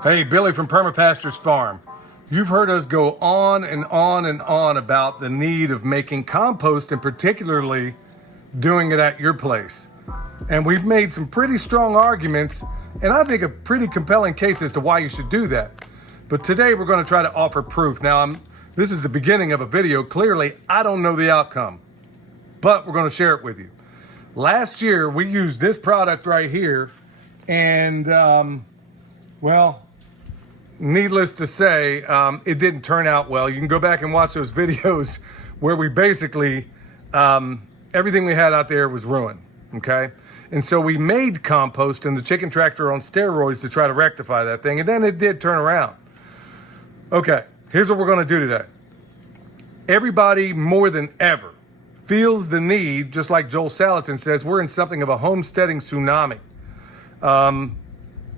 Hey, Billy from Perma Pastures Farm. You've heard us go on and on and on about the need of making compost and particularly doing it at your place. And we've made some pretty strong arguments and I think a pretty compelling case as to why you should do that. But today we're going to try to offer proof. Now, this is the beginning of a video. Clearly, I don't know the outcome, but we're going to share it with you. Last year, we used this product right here and, well, needless to say, it didn't turn out well. You can go back and watch those videos where we basically, everything we had out there was ruined, okay? And so we made compost and the chicken tractor on steroids to try to rectify that thing, and then it did turn around. Okay, here's what we're gonna do today. Everybody more than ever feels the need, just like Joel Salatin says, we're in something of a homesteading tsunami.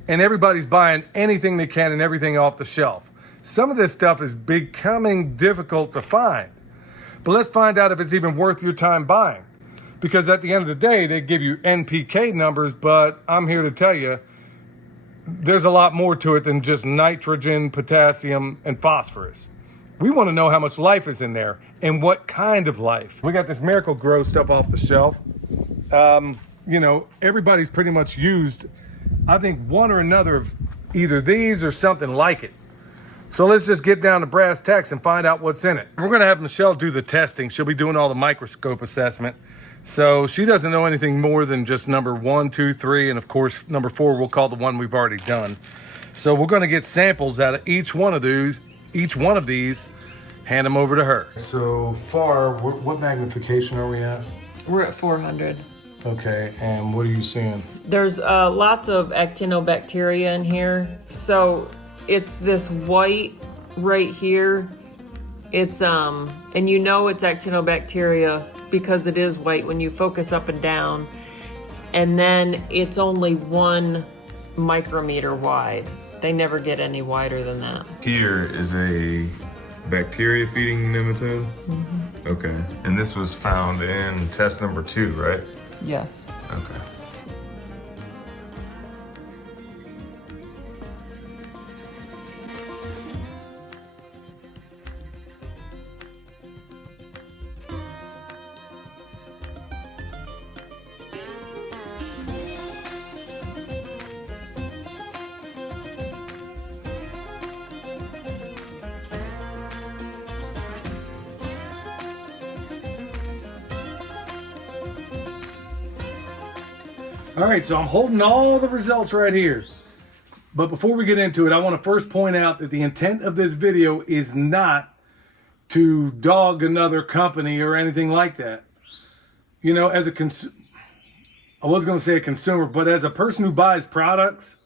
And everybody's buying anything they can and everything off the shelf. Some of this stuff is becoming difficult to find. But let's find out if it's even worth your time buying. Because at the end of the day, they give you NPK numbers, but I'm here to tell you, there's a lot more to it than just nitrogen, potassium, and phosphorus. We want to know how much life is in there and what kind of life. We got this Miracle Grow stuff off the shelf. You know, everybody's pretty much used, I think, one or another of either these or something like it. So let's just get down to brass tacks and find out what's in it. We're gonna have Michelle do the testing. She'll be doing all the microscope assessment. So she doesn't know anything more than just number 1, 2, 3, and of course, number 4 we'll call the one we've already done. So we're gonna get samples out of each one of these, hand them over to her. So far, what magnification are we at? We're at 400. Okay, and what are you seeing? There's lots of actinobacteria in here. So it's this white right here. It's, and you know it's actinobacteria because it is white when you focus up and down. And then it's only 1 micrometer wide. They never get any wider than that. Here is a bacteria feeding nematode. Mm-hmm. Okay, and this was found in test number 2, right? Yes. Okay. All right, so I'm holding all the results right here. But before we get into it, I want to first point out that the intent of this video is not to dog another company or anything like that. You know, as a I was going to say a consumer, but as a person who buys products,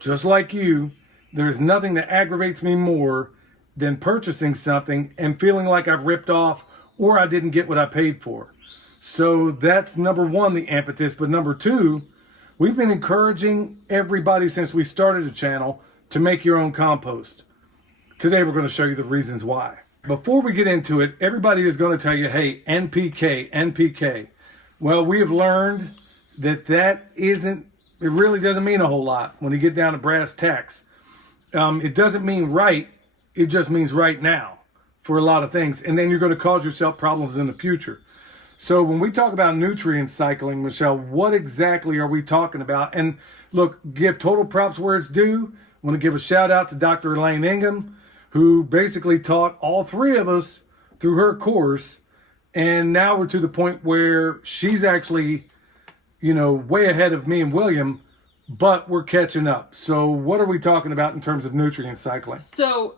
just like you, there's nothing that aggravates me more than purchasing something and feeling like I've ripped off or I didn't get what I paid for. So that's number 1, the impetus. But number 2, we've been encouraging everybody since we started the channel to make your own compost. Today we're going to show you the reasons why. Before we get into it, everybody is going to tell you, hey, NPK, NPK. Well, we have learned that it really doesn't mean a whole lot when you get down to brass tacks. It doesn't mean right, it just means right now for a lot of things. And then you're going to cause yourself problems in the future. So when we talk about nutrient cycling, Michelle, what exactly are we talking about? And look, give total props where it's due. I want to give a shout out to Dr. Elaine Ingham, who basically taught all 3 of us through her course. And now we're to the point where she's actually, you know, way ahead of me and William, but we're catching up. So what are we talking about in terms of nutrient cycling? So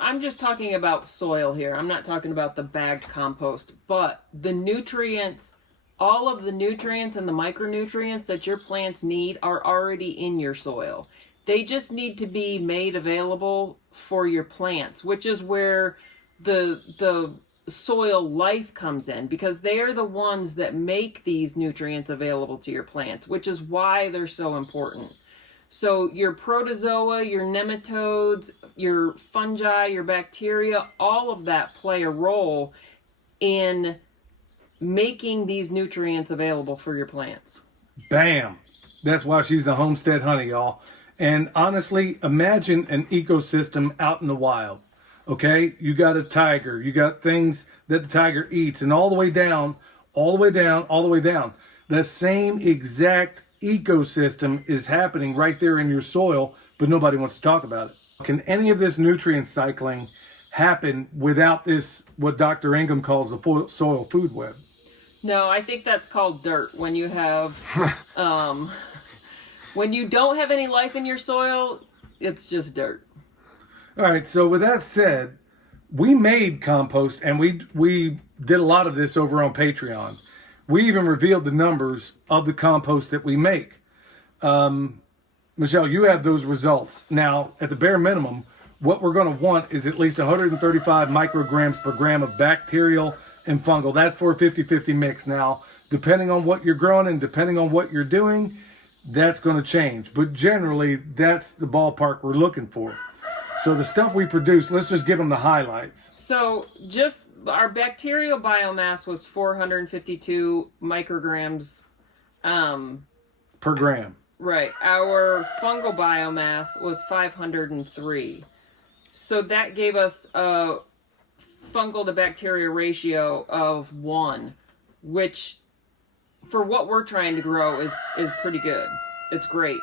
I'm just talking about soil here. I'm not talking about the bagged compost, but the nutrients, all of the nutrients and the micronutrients that your plants need are already in your soil. They just need to be made available for your plants, which is where the soil life comes in, because they are the ones that make these nutrients available to your plants, which is why they're so important. So your protozoa, your nematodes, your fungi, your bacteria, all of that play a role in making these nutrients available for your plants. Bam. That's why she's the homestead honey, y'all. And honestly, imagine an ecosystem out in the wild. Okay, you got a tiger, you got things that the tiger eats, and all the way down, all the way down, all the way down. The same exact ecosystem is happening right there in your soil, but nobody wants to talk about it. Can any of this nutrient cycling happen without this, what Dr. Ingham calls the soil food web? No, I think that's called dirt. When you have, when you don't have any life in your soil, it's just dirt. All right, so with that said, we made compost, and we did a lot of this over on Patreon. We even revealed the numbers of the compost that we make. Michelle, you have those results. Now, at the bare minimum, what we're going to want is at least 135 micrograms per gram of bacterial and fungal. That's for a 50-50 mix. Now, depending on what you're growing and depending on what you're doing, that's going to change. But generally, that's the ballpark we're looking for. So the stuff we produce, let's just give them the highlights. So just our bacterial biomass was 452 micrograms Per gram. Right. Our fungal biomass was 503. So that gave us a fungal to bacteria ratio of 1, which for what we're trying to grow is pretty good. It's great.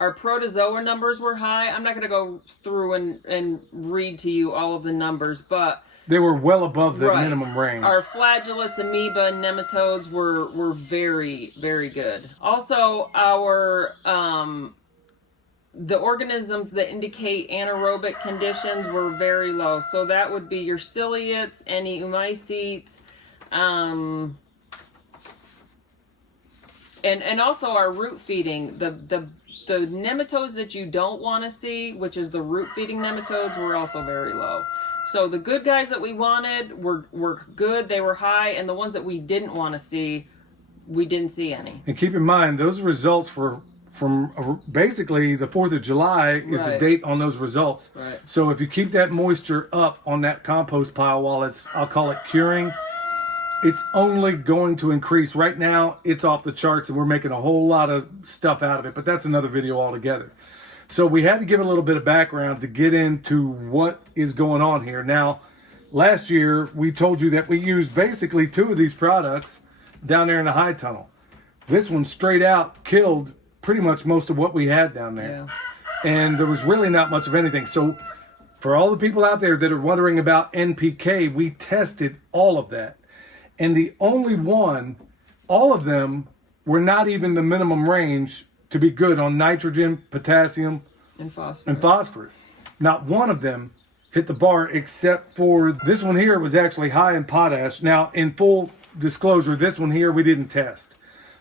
Our protozoa numbers were high. I'm not going to go through and read to you all of the numbers, but they were well above the right. minimum range. Our flagellates, amoeba, and nematodes were very, very good. Also, our the organisms that indicate anaerobic conditions were very low. So that would be your ciliates, any oomycetes, and also our root feeding. The nematodes that you don't want to see, which is the root feeding nematodes, were also very low. So the good guys that we wanted were good, they were high, and the ones that we didn't want to see, we didn't see any. And keep in mind, those results were from basically the 4th of July is the Right. date on those results. Right. So if you keep that moisture up on that compost pile while it's, I'll call it curing, it's only going to increase. Right now, it's off the charts, and we're making a whole lot of stuff out of it, but that's another video altogether. So we had to give a little bit of background to get into what is going on here. Now, last year, we told you that we used basically 2 of these products down there in the high tunnel. This one straight out killed pretty much most of what we had down there. Yeah. And there was really not much of anything. So for all the people out there that are wondering about NPK, we tested all of that. And the only one, all of them were not even the minimum range to be good on nitrogen, potassium, And phosphorus. and phosphorus. Not one of them hit the bar except for this one here was actually high in potash. Now, in full disclosure, this one here we didn't test.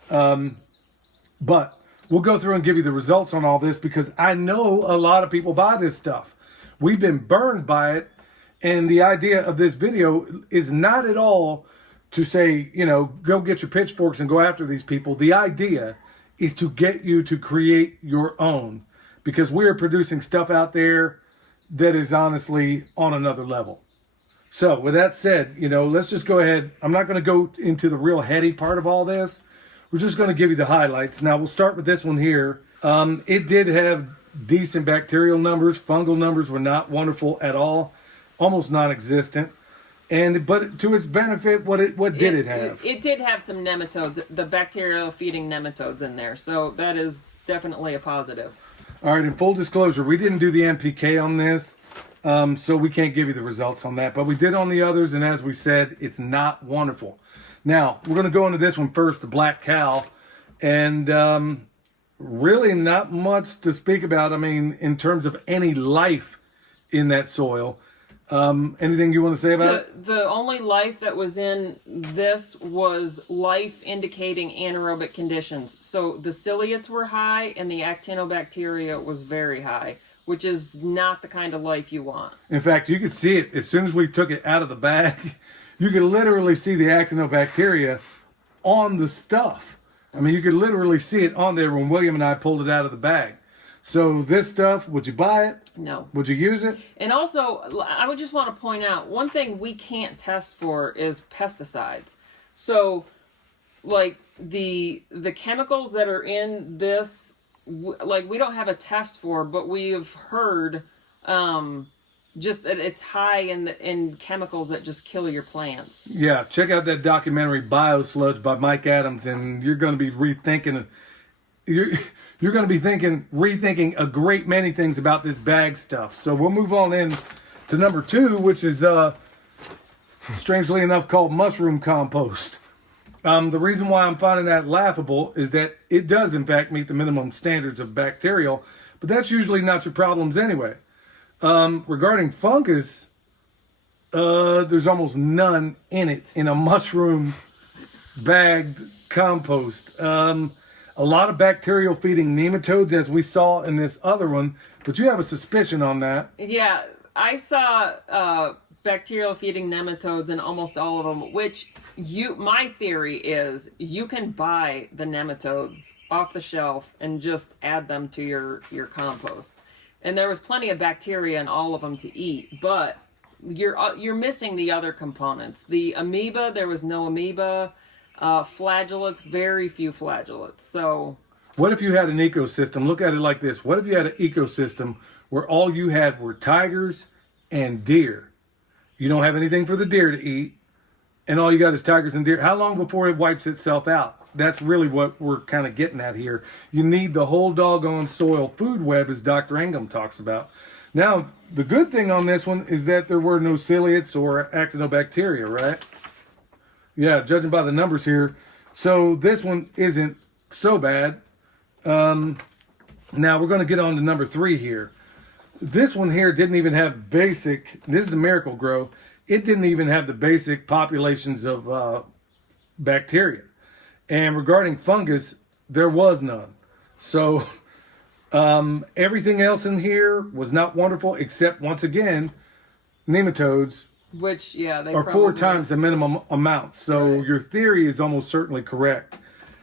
But we'll go through and give you the results on all this because I know a lot of people buy this stuff. We've been burned by it. And the idea of this video is not at all to say, you know, go get your pitchforks and go after these people. The idea is to get you to create your own because we are producing stuff out there that is honestly on another level. So with that said, you know, let's just go ahead. I'm not going to go into the real heady part of all this. We're just going to give you the highlights. Now we'll start with this one here. It did have decent bacterial numbers. Fungal numbers were not wonderful at all, almost non-existent. But to its benefit, what did it have? It did have some nematodes, the bacterial feeding nematodes in there. So that is definitely a positive. All right, in full disclosure, we didn't do the NPK on this, so we can't give you the results on that. But we did on the others, and as we said, it's not wonderful. Now, we're going to go into this one first, the Black Cow. And really not much to speak about, I mean, in terms of any life in that soil. Anything you want to say about it? The only life that was in this was life indicating anaerobic conditions. So the ciliates were high and the actinobacteria was very high, which is not the kind of life you want. In fact, you could see it as soon as we took it out of the bag. You could literally see the actinobacteria on the stuff. I mean, you could literally see it on there when William and I pulled it out of the bag. So this stuff, would you buy it? No. Would you use it? And also, I would just want to point out, one thing we can't test for is pesticides. So, like, the chemicals that are in this, like, we don't have a test for, but we've heard just that it's high in chemicals that just kill your plants. Yeah, check out that documentary Biosludge by Mike Adams, and you're going to be rethinking rethinking a great many things about this bag stuff. So we'll move on in to number 2, which is strangely enough called mushroom compost. The reason why I'm finding that laughable is that it does in fact meet the minimum standards of bacterial, but that's usually not your problems anyway. Regarding fungus, there's almost none in it in a mushroom bagged compost. A lot of bacterial feeding nematodes, as we saw in this other one, but you have a suspicion on that. Yeah, I saw bacterial feeding nematodes in almost all of them, which my theory is you can buy the nematodes off the shelf and just add them to your compost. And there was plenty of bacteria in all of them to eat, but you're missing the other components. The amoeba, there was no amoeba. Flagellates, very few flagellates. So what if you had an ecosystem? Look at it like this. What if you had an ecosystem where all you had were tigers and deer? You don't have anything for the deer to eat, and all you got is tigers and deer. How long before it wipes itself out? That's really what we're kind of getting at here. You need the whole doggone soil food web, as Dr. Ingham talks about. Now, the good thing on this one is that there were no ciliates or actinobacteria, right? Yeah, judging by the numbers here. So this one isn't so bad. Now we're going to get on to number 3 here. This one here didn't even have basic, this is the Miracle Grow, it didn't even have the basic populations of bacteria. And regarding fungus, there was none. So everything else in here was not wonderful, except once again, nematodes, which, yeah, they are 4 times the minimum amount. So right. Your theory is almost certainly correct.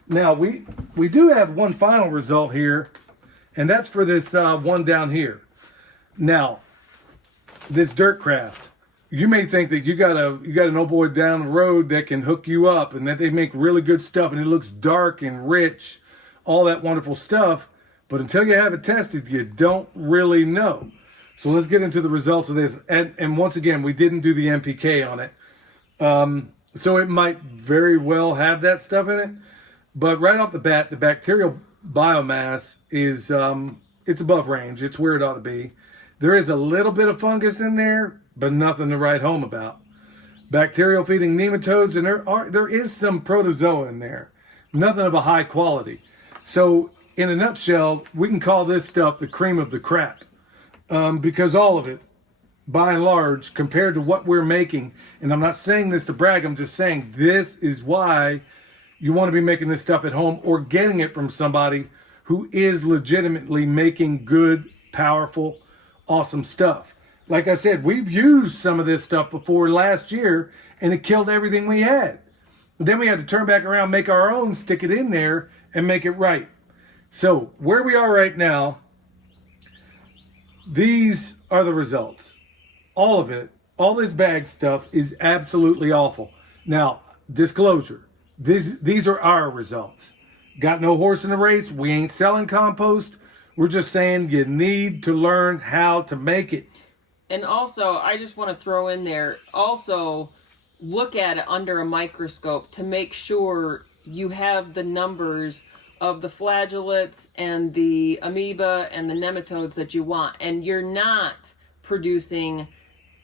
Now, we do have one final result here, and that's for this one down here. Now, this dirt craft, you may think that you got an old boy down the road that can hook you up and that they make really good stuff and it looks dark and rich, all that wonderful stuff. But until you have it tested, you don't really know. So let's get into the results of this. And once again, we didn't do the MPK on it. So it might very well have that stuff in it. But right off the bat, the bacterial biomass is it's above range. It's where it ought to be. There is a little bit of fungus in there, but nothing to write home about. Bacterial feeding nematodes, and there is some protozoa in there. Nothing of a high quality. So in a nutshell, we can call this stuff the cream of the crap. Because all of it, by and large, compared to what we're making, and I'm not saying this to brag, I'm just saying this is why you want to be making this stuff at home or getting it from somebody who is legitimately making good, powerful, awesome stuff. Like I said, we've used some of this stuff before last year, and it killed everything we had. But then we had to turn back around, make our own, stick it in there, and make it right. So where we are right now, these are the results. All of it, all this bag stuff is absolutely awful. Now, disclosure, these are our results. Got no horse in the race. We ain't selling compost. We're just saying you need to learn how to make it. And also, I just want to throw in there, also look at it under a microscope to make sure you have the numbers of the flagellates and the amoeba and the nematodes that you want. And you're not producing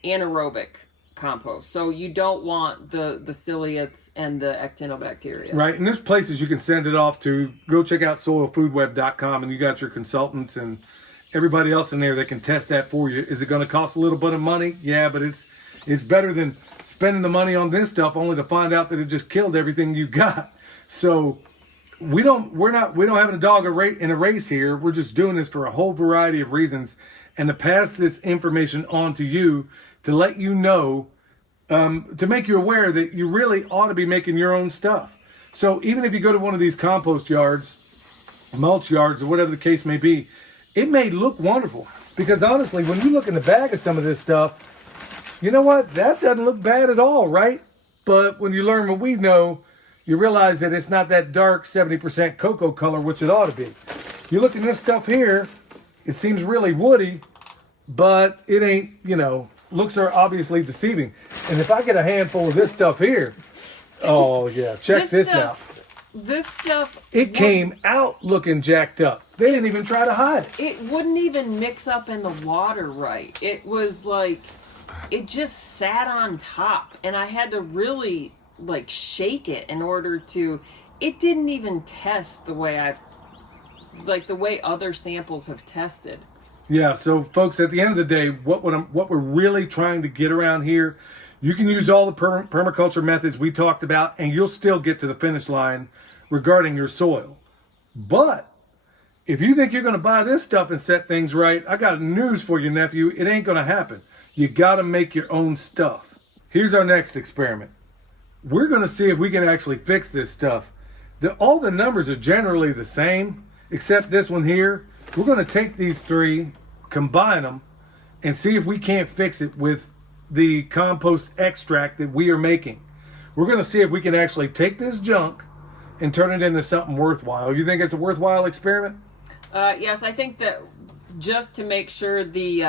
anaerobic compost. So you don't want the ciliates and the actinobacteria. Right, and there's places you can send it off to. Go check out soilfoodweb.com, and you got your consultants and everybody else in there that can test that for you. Is it going to cost a little bit of money? Yeah, but it's better than spending the money on this stuff only to find out that it just killed everything you got. So we don't have a dog in a race here. We're just doing this for a whole variety of reasons, and to pass this information on to you, to let you know, to make you aware that you really ought to be making your own stuff. So even if you go to one of these compost yards, mulch yards, or whatever the case may be, it may look wonderful. Because honestly, when you look in the bag of some of this stuff, you know what? That doesn't look bad at all, right? But when you learn what we know, you realize that it's not that dark 70% cocoa color, which it ought to be. You look at this stuff here, it seems really woody, but it ain't, you know, looks are obviously deceiving. And if I get a handful of this stuff here, oh yeah, check this out. This stuff... It came out looking jacked up. They didn't even try to hide it. It wouldn't even mix up in the water right. It was like, it just sat on top. And I had to really, like, shake it in order to... It didn't even test the way the way other samples have tested. Yeah, so folks, at the end of the day, what we're really trying to get around here, you can use all the permaculture methods we talked about, and you'll still get to the finish line regarding your soil. But if you think you're going to buy this stuff and set things right, I got news for you, nephew. It ain't going to happen. You got to make your own stuff. Here's our next experiment. We're going to see if we can actually fix this stuff. All the numbers are generally the same, except this one here. We're going to take these three, combine them, and see if we can't fix it with the compost extract that we are making. We're going to see if we can actually take this junk and turn it into something worthwhile. You think it's a worthwhile experiment? Yes, I think that just to make sure the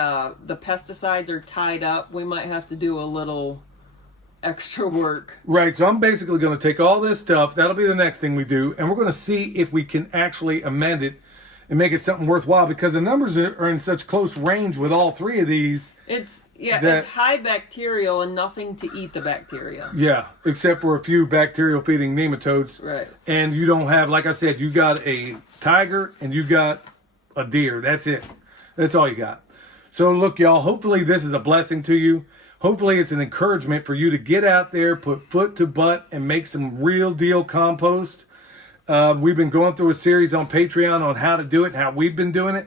pesticides are tied up, we might have to do a little extra work. Right, so I'm basically going to take all this stuff, that'll be the next thing we do, and we're going to see if we can actually amend it and make it something worthwhile, because the numbers are in such close range with all three of these. It's high bacterial and nothing to eat the bacteria. Yeah, except for a few bacterial feeding nematodes. Right. And you don't have, like I said, you got a tiger and you got a deer. That's it. That's all you got. So look, y'all, hopefully this is a blessing to you. Hopefully it's an encouragement for you to get out there, put foot to butt, and make some real deal compost. We've been going through a series on Patreon on how to do it, how we've been doing it.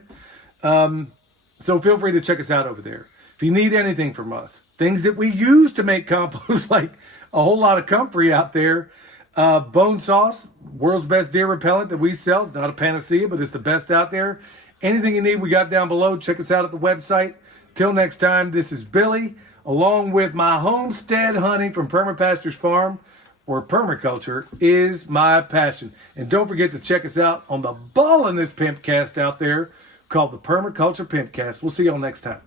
So feel free to check us out over there. If you need anything from us, things that we use to make compost, like a whole lot of comfrey out there, bone sauce, world's best deer repellent that we sell. It's not a panacea, but it's the best out there. Anything you need, we got down below. Check us out at the website. Till next time, this is Billy, along with my homestead honey from Perma Pastures Farm, where permaculture is my passion. And don't forget to check us out on the ball in this pimpcast out there called the Permaculture Pimpcast. We'll see y'all next time.